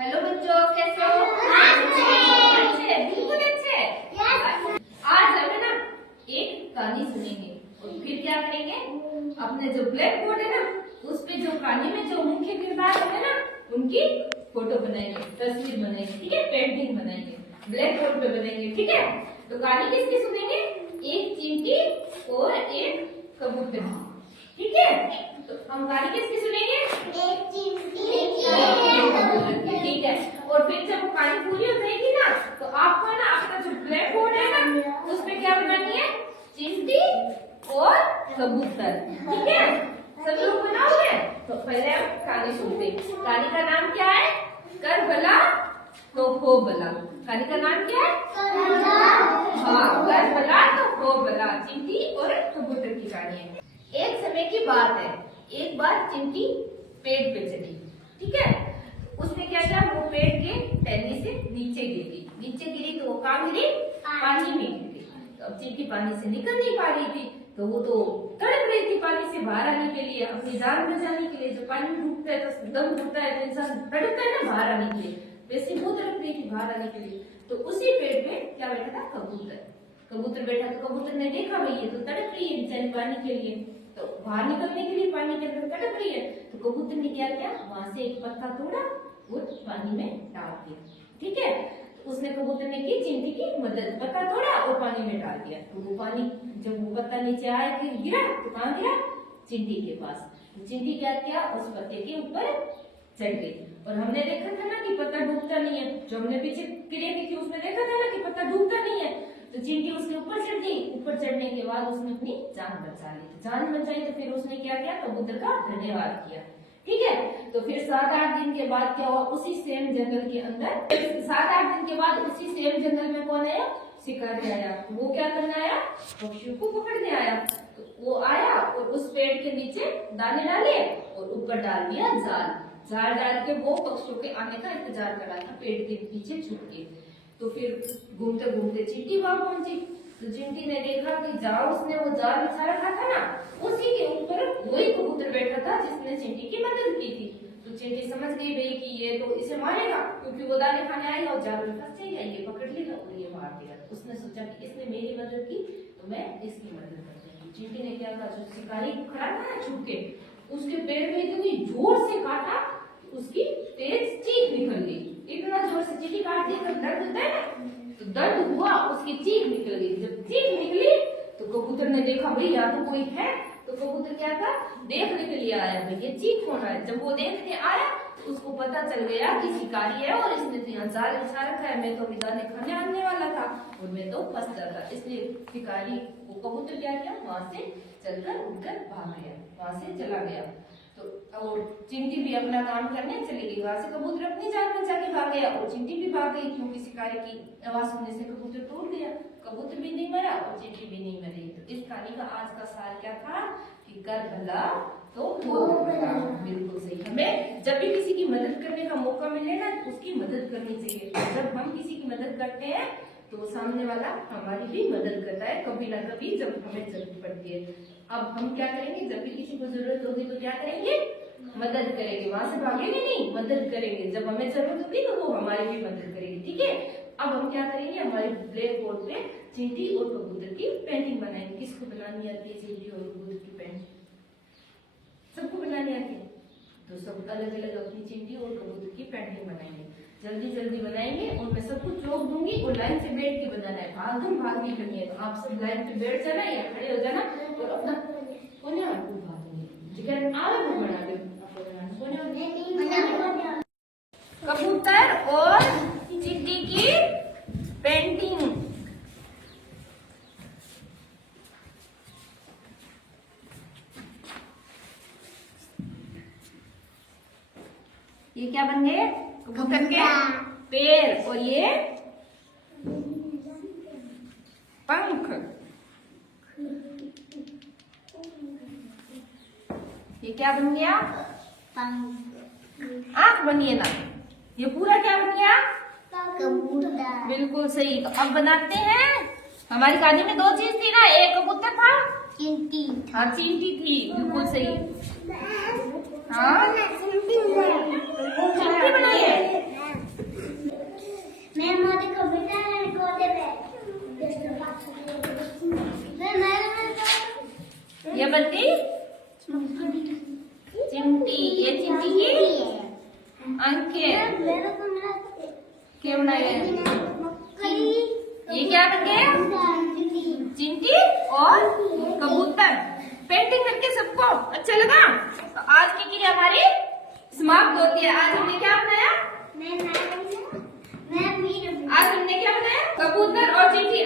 Hello बच्चों, कैसे हो? अच्छे, बिल्कुल अच्छे। आज हम ना एक कहानी सुनेंगे और फिर क्या करेंगे, अपने जो ब्लैक बोर्ड है ना उस पे जो कहानी में जो मुख्य किरदार है ना उनकी फोटो बनाएंगे, तस्वीर बनाएंगे, ठीक है, पेंटिंग बनाएंगे, ब्लैक बोर्ड पे बनाएंगे, ठीक है। तो कहानी किसकी सुनेंगे? एक चींटी और एक कबूतर, ठीक है। तो हम कहानी किसकी सुनेंगे? एक चींटी ठीक है। और फिर जब कहानी पूरी हो जाएगी ना तो आपको ना अपना जो ब्लैक बोर्ड है ना उस पे क्या बनानी है? चींटी और कबूतर, ठीक है। सब लोग बनाओगे? तो पहले हम कहानी सुनते हैं। कहानी का नाम क्या है? कर भला तो हो भला। कहानी का नाम क्या है? हाँ, कर भला तो हो भला, चींटी और कबूतर की कहानी है। एक समय की बात है, एक बार चिंटी पेड़ पे चढ़ी, ठीक है। उसने क्या किया, वो पेड़ के टहनी से नीचे गिरी तो वो कहाँ गिरी? पानी में गिरी। तो अब चिंटी पानी से निकल नहीं पा रही थी, तो वो तो तड़प रही थी पानी से बाहर आने के लिए, अपनी जान बचाने के लिए। जब पानी में डूबता है तो दम घुटता है तो इंसान तड़पता है ना बाहर आने के लिए, वैसे वो तड़प रही थी बाहर आने के लिए। तो उसी पेड़ पे क्या बैठा था? कबूतर बैठा। तो कबूतर ने देखा भाई ये तो तड़प रही है बेचारी पानी के लिए, तो बाहर निकलने के लिए पानी के अंदर तड़प रही है। तो कबूतर ने क्या किया, वहां से एक पत्ता तोड़ा और पानी में डाल दिया, ठीक है। तो उसने कबूतर ने की चिंटी की मदद, पत्ता तोड़ा और पानी में डाल दिया। तो वो पानी जब वो पत्ता नीचे आया फिर गिरा तो कहाँ गिरा? चिंटी के पास। तो चिंटी क्या किया, उस पत्ते के ऊपर चढ़ गई। और हमने देखा था ना कि पत्ता डूबता नहीं है, जो हमने पीछे क्रिया की थी उसमें देखा था ना कि पत्ता डूबता नहीं है। तो चिंटी उसके ऊपर चढ़ गई। ऊपर चढ़ने के बाद उसने अपनी जान बचा ली। जान बचाई तो फिर उसने क्या किया, कबूतर का धन्यवाद किया, ठीक है। तो फिर 7-8 दिन के बाद क्या हुआ, उसी सेम जंगल के अंदर 7-8 दिन के बाद उसी सेम जंगल में कौन आया? शिकारी आया। वो क्या करने आया? पक्षियों को पकड़ने आया। तो वो आया और उस पेड़ के नीचे दाने डाले और ऊपर डाल दिया जाल डाल के वो पक्षियों के आने का इंतजार कर रहा था पेड़ के पीछे छुप के। तो फिर घूमते घूमते चिंटी वहां पहुंची। तो चिंटी ने देखा कि जहाँ उसने वो जाल बिछा रखा था ना उसी के ऊपर वही कबूतर बैठा था जिसने चिंटी की मदद की थी। तो चिंटी समझ गई भाई कि ये तो इसे मारेगा, क्योंकि वो दाने खाने आएगा और जाल में फंस जाएगा, ये पकड़ लेगा और ये मार देगा। उसने सोचा कि इसने मेरी मदद की तो मैं इसकी मदद करती हूँ। चिंटी ने क्या कहा, जो शिकारी खड़ा था ना छुप के, उसके पैर में इतनी जोर से काटा उसकी तेज चीख निकल गई। इतना जोर से चींटी काट दी तो दर्द होता है ना, तो दर्द हुआ, उसकी चीख निकल गई। जब चीख निकली तो कबूतर ने देखा भाई यहाँ तो कोई है। तो कबूतर क्या था, देखने के लिए आया भाई ये चीख कौन है। जब वो देखने आया तो उसको पता चल गया कि शिकारी है और इसने तो यहाँ जाल बिछा रखा है, मैं तो अभी दाने खाने आने वाला था और मैं तो फंस जाता। इसलिए शिकारी वो कबूतर क्या किया, वहां से चलकर उठकर भाग गया, वहां से चला गया। तो और चिंटी भी अपना काम करने चली गई। वहां से कबूतर अपनी जान बचा के भाग गया और चिंटी भी भाग गई, क्योंकि शिकारी की आवाज सुनने से कबूतर टूट गया। कबूतर भी नहीं मरा और चिंटी भी नहीं मरी। तो इस कहानी का आज का सार क्या था कि कर भला तो हो भला। बिल्कुल सही। हमें जब भी किसी की मदद करने का मौका मिले ना उसकी मदद करनी चाहिए। जब हम किसी की मदद करते हैं तो सामने वाला हमारी भी मदद करता है कभी ना कभी, जब हमें जरूरत पड़ती है। अब हम क्या करेंगे, जब भी किसी को जरूरत होगी तो क्या करेंगे, मदद करेंगे। वहां से भागेंगे नहीं, मदद करेंगे। जब हमें जरूरत होगी तो वो हमारी भी मदद करेगी, ठीक है। अब हम क्या करेंगे, हमारे ब्लैक बोर्ड पे चींटी और कबूतर की पेंटिंग बनाएंगे। किसको बनानी आती है चींटी और कबूतर की पेंटिंग? सबको बनानी आती है। तो सब अलग अलग अपनी चींटी और कबूतर की पेंटिंग बनाएंगे, जल्दी जल्दी बनाएंगे। और मैं सबको चौक दूंगी और लाइन से बैठ के बनाना है, भाग नहीं करनी है। तो आप सब लाइन पे बैठ जाना या खड़े हो जाना और अपना कोने आपको भाग दूंगी जिक्र आवे वो बना दो। कबूतर और चींटी की पेंटिंग। ये क्या बन गए? कबूतर के पैर और ये पंख। ये क्या बन गया? आंख बनी है ना। ये पूरा क्या बन गया? कबूतर। बिल्कुल सही। तो अब बनाते हैं। हमारी कहानी में 2 चीज थी ना, एक कबूतर था, चींटी। हाँ चींटी थी, बिल्कुल सही। हाँ चींटी बनाई है। ये बत्ती चिमटी, ये चिमटी की आंखें क्या बनाए? ये क्या बन गया? चिंटी और कबूतर। पेंटिंग करके सबको अच्छा लगा? तो आज की क्रिया हमारी समाप्त होती है। आज हमने क्या बनाया? आज हमने क्या बनाया? कबूतर और चिंटी।